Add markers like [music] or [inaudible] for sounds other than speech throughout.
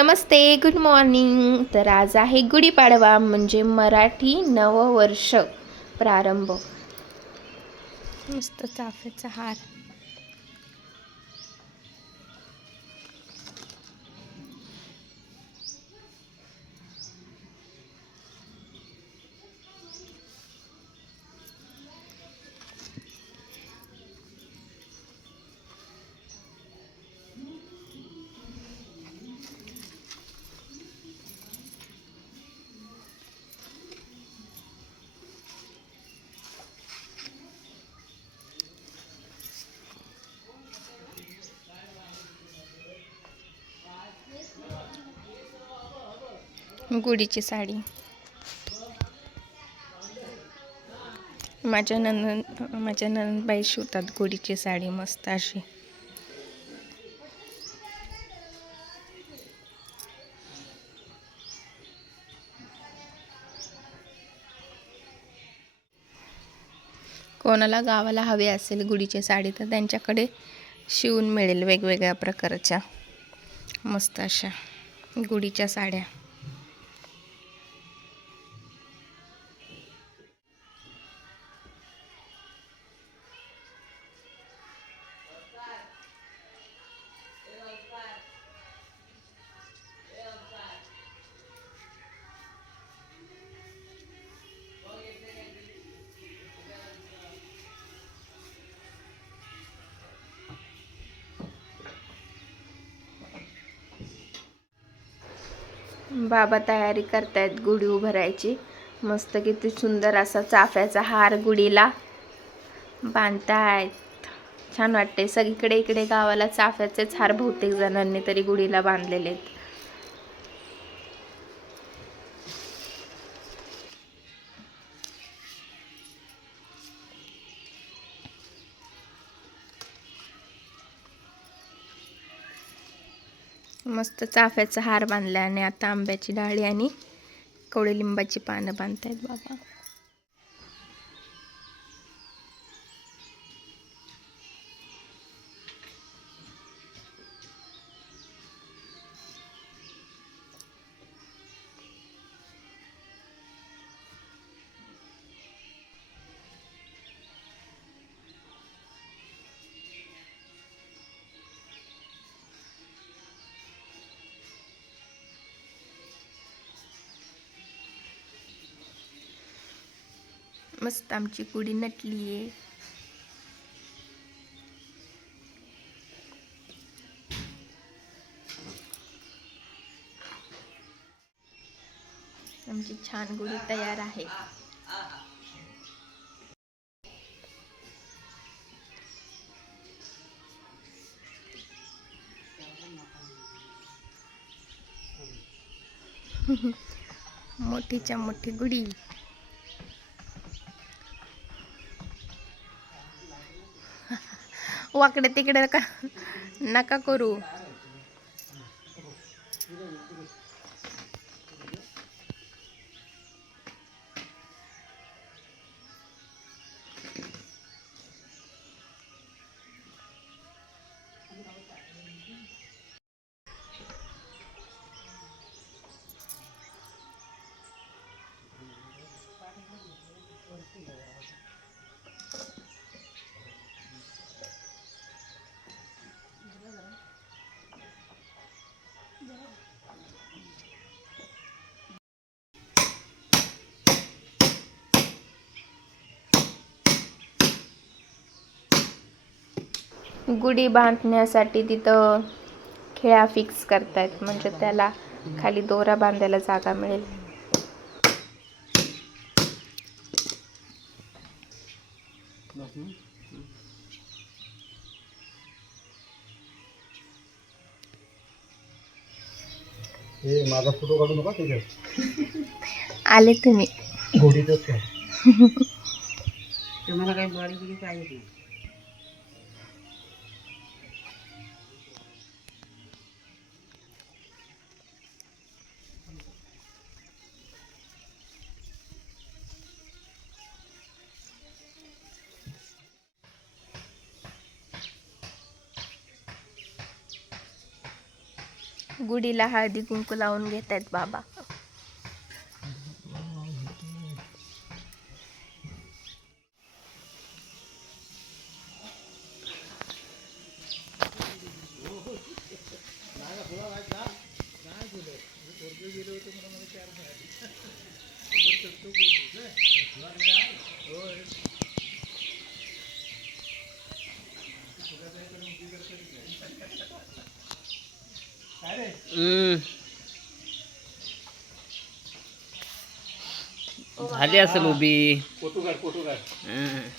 नमस्ते good morning तर आज आहे गुढीपाडवा म्हणजे मराठी नववर्ष प्रारंभ. मस्त चाफ्याचा हार. गुढीची साडी. माझ्या नंदन माझ्या नंदबाई शिवतात गुढीची साडी मस्त अशी. कोणाला गावाला हवी असेल गुढीची साडी तर त्यांच्याकडे शिवून मिळेल वेगवेगळ्या प्रकारच्या. मस्त अशा गुढीच्या साड्या. बाबा तयारी करतायत गुढी उभारायची. मस्त किती सुंदर असा चाफ्याचा हार गुढीला बांधतायत. छान वाटते सगळीकडे इकडे गावाला चाफ्याचेच हार बहुतेक जणांनी तरी गुढीला बांधलेले आहेत मस्त चाफ्याचा हार बांधला आणि आता आंब्याची डाळी आणि कडुलिंबाची पानं बांधतायत बाबा. मस्त आमची कुडी नटली आहे. आमची छान गुढी तयार आहे. [laughs] मोठीच्या मोठी गुढी. वाकडे तिकडे नका नका करू. गुढी बांधण्यासाठी तिथं खेळा फिक्स करतायत. म्हणजे त्याला खाली दोरा बांधायला जागा मिळेल. हे माझा फोटो काढू नका त्याच्यात. आले तुम्ही. काय तुम्हाला काही बॉडी बिडी पाहिजे गुढीला हळदी कुंकू लावून घेत आहेत बाबा. झाली असेल उभी फोटो काढ फोटो काढ हं.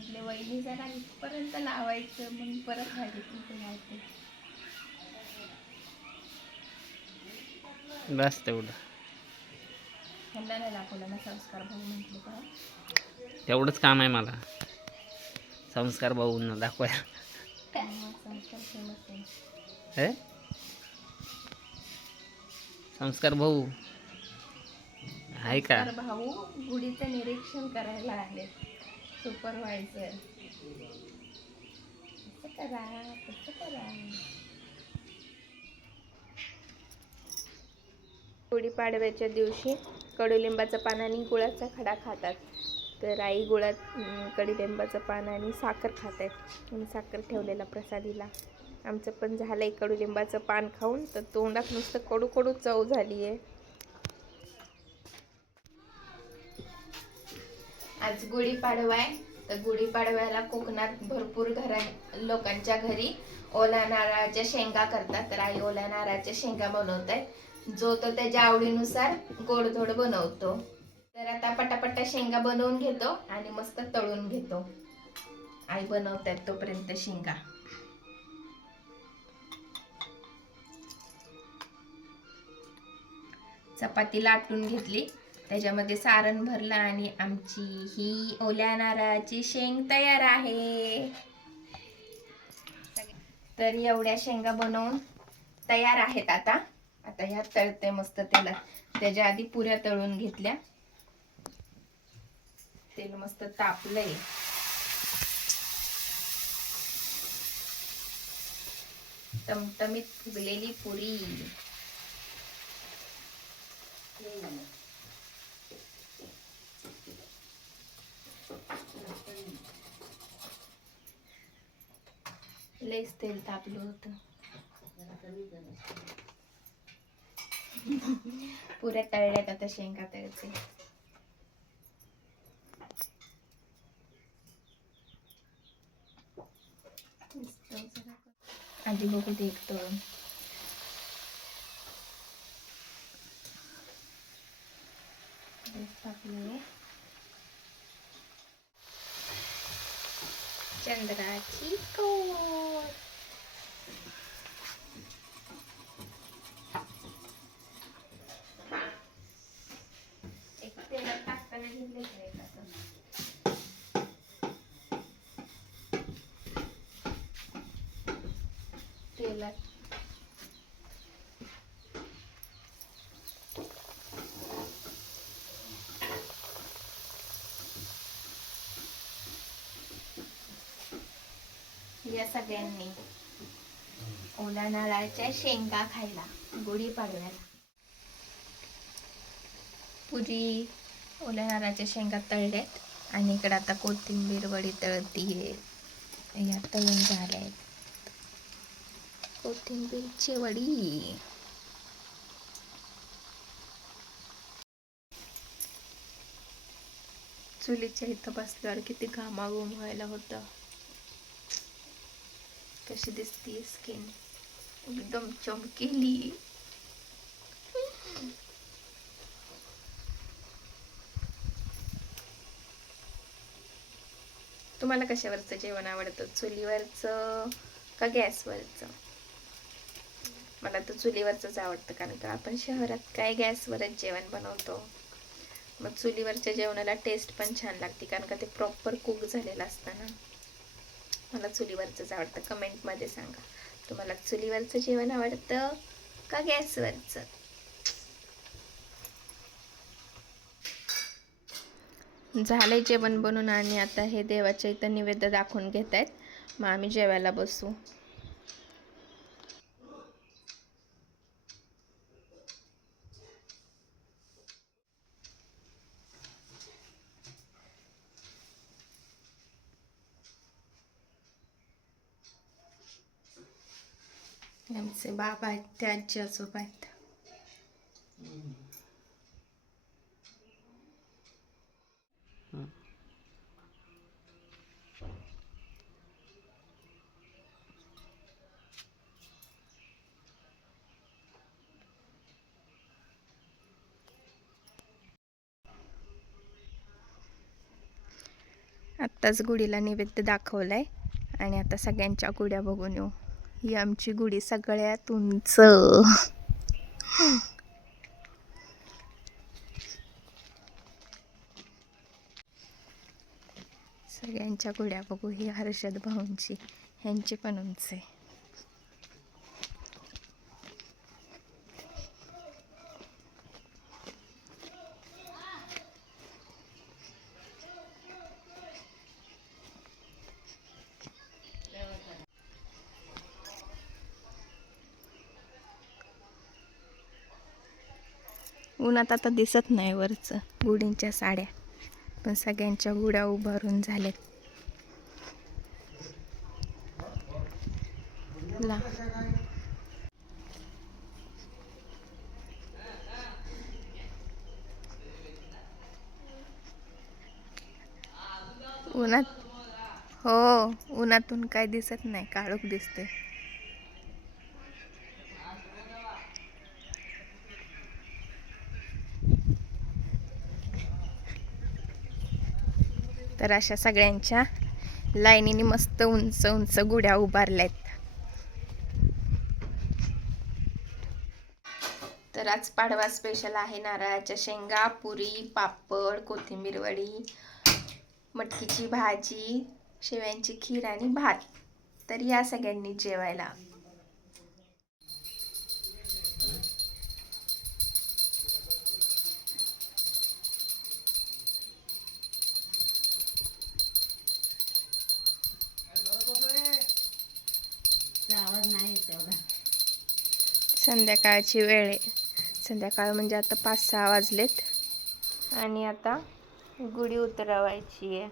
म्हटले वहिनी जरा इथपर्यंत लावायचं मग परत कुंकू लावते? बस तेवढं. ह्यांना नाही दाखवलं ना संस्कार भाऊ म्हटले का? तेवढंच काम आहे मला. संस्कार भाऊंना दाखवाय मग संस्कार फेमस आहे संस्कार भाऊ. आहे का? भाऊ गुढीचं निरीक्षण करायला आले सुपरवायझर व्हायचं करा करा. गुढीपाडव्याच्या दिवशी कडुलिंबाचं पान आणि गुळाचा खडा खातात. तर आई गुळात कडुलिंबाचं पान आणि साखर खात आहेत साखर ठेवलेला प्रसादीला. आमचं पण झालं आहे कडुलिंबाचं पान खाऊन तर तोंडात नुसतं कडू कडू चव झाली आहे आज गुढीपाडवा आहे. तर गुढीपाडव्याला कोकणात भरपूर घरा लोकांच्या घरी ओल्या नारळाच्या शेंगा करतात. तर आई ओल्या नारळाच्या शेंगा बनवत आहेत जो तो त्याच्या आवडीनुसार गोडधोड बनवतो. तर आता पटापटा शेंगा बनवून घेतो आणि मस्त तळून घेतो. आई बनवत आहेत तोपर्यंत शेंगा. चपाती लाटून घेतली. त्याच्यामध्ये सारण भरलं आणि आमची ही ओल्या नारळाची शेंग तयार आहे. तर एवढ्या शेंगा बनवून तयार आहेत आता. आता ह्या तळते मस्त त्याला त्याच्या आधी पुऱ्या तळून घेतल्या. तेल मस्त तापलंय. टमटमीत फुगलेली पुरी. लयच तेल तापलं होतं. पुऱ्या तळल्यात आता शेंगा तळते आधी बघू दे एक तळून. लयच हो. चंद्राची कोर एक तेलात टाकताना घेतले का एक असं? तेलात या सगळ्यांनी. ओला नारळाच्या शेंगा खायला गुढी पाडव्याला. पुरी ओल्या नारळाच्या शेंगा तळल्यात आणि इकडं आता कोथिंबीर वडी तळतीये या तळून झाल्या आहेत. कोथिंबीरची वडी. चुलीच्या इथं बसल्यावर किती घामाघूम व्हायला होतं. कशी दिसते स्किन एकदम चमकेली. तुम्हाला कशावरचं जेवण आवडतं? चुलीवरचं का गॅसवरचं? मला तर चुलीवरचंच आवडतं कारण का आपण शहरात काय गॅसवरच जेवण बनवतो? मग चुलीवरच्या जेवणाला टेस्ट पण छान लागते कारण का ते प्रॉपर कुक झालेलं असतं ना. मला चुलीवरचंच आवडतं. कमेंटमध्ये सांगा. तुम्हाला चुलीवरचं जेवण आवडतं का गॅसवरचं? झालंय जेवण बनून आणि आता हे देवाच्या इथं निवेद्य दाखवून घेत आहेत मग आम्ही जेवायला बसू. आमचे बाबा आहेत ते आजी आजोबा आहेत. आत्ताच गुढीला नैवेद्य दाखवलाय आणि आता सगळ्यांच्या गुड्या बघून येऊ. ही आमची गुढी सगळ्यात उंच सगळ्यांच्या गुड्या बघू ही हर्षद भाऊंची ह्यांची पण उंच आहे उन्हात आता दिसत नाही वरचं. गुढींच्या साड्या. पण सगळ्यांच्या गुड्या उभारून झाल्यात. ला. उन्हात हो उन्हातून काय दिसत नाही. काळोख दिसते तर अशा सगळ्यांच्या लाईनीने मस्त उंच उंच गुड्या उभारल्या आहेत तर आज पाडवा स्पेशल आहे नारळाच्या शेंगा पुरी पापड कोथिंबीर वडी मटकीची भाजी शेव्यांची खीर आणि भात. तर या सगळ्यांनी जेवायला. संध्याकाळची वेळ आहे. संध्याकाळ म्हणजे आता पाच सहा वाजलेत. आणि आता गुढी उतरवायची आहे.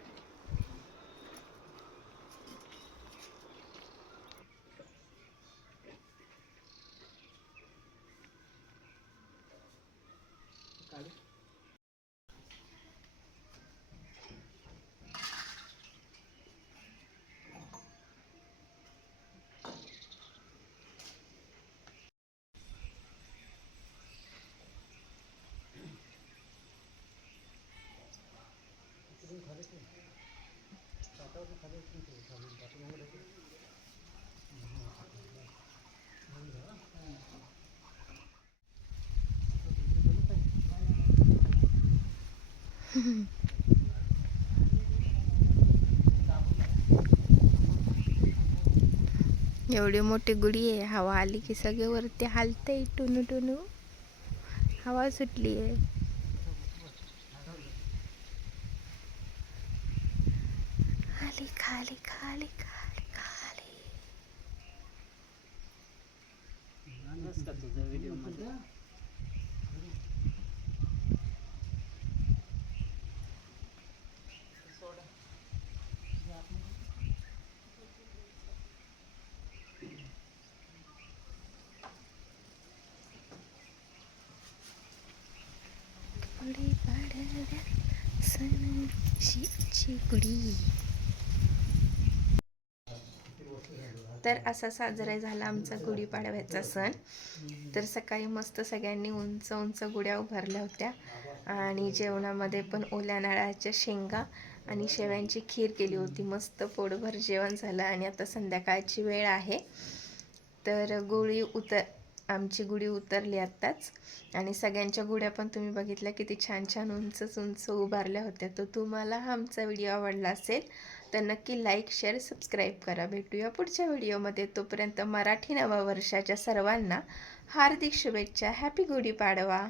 एवढी मोठी गुडी आहे. हवा आली की सगळे वरती हालते टुनू टुनू. हवा सुटली आहे खाली खाली खाली खाली. खाली गुढी पाडव्या सणाची आजची गुढी तर असा साजरा झाला आमचा गुढीपाडव्याचा सण. तर सकाळी मस्त सगळ्यांनी उंच उंच गुड्या उभारल्या होत्या. आणि जेवणामध्ये पण ओल्या नारळाच्या शेंगा आणि शेव्यांची खीर केली होती. मस्त पोटभर जेवण झालं आणि आता संध्याकाळची वेळ आहे. तर गुढी उतर आमची गुढी उतरली आत्ताच. आणि सगळ्यांच्या गुढ्या पण तुम्ही बघितल्या किती छान छान उंचच उंच उभारल्या होत्या. तर तुम्हाला हा आमचा व्हिडिओ आवडला असेल तर नक्की लाईक शेअर सबस्क्राईब करा. भेटूया पुढच्या व्हिडिओमध्ये तोपर्यंत मराठी नववर्षाच्या सर्वांना हार्दिक शुभेच्छा. हॅपी गुढीपाडवा.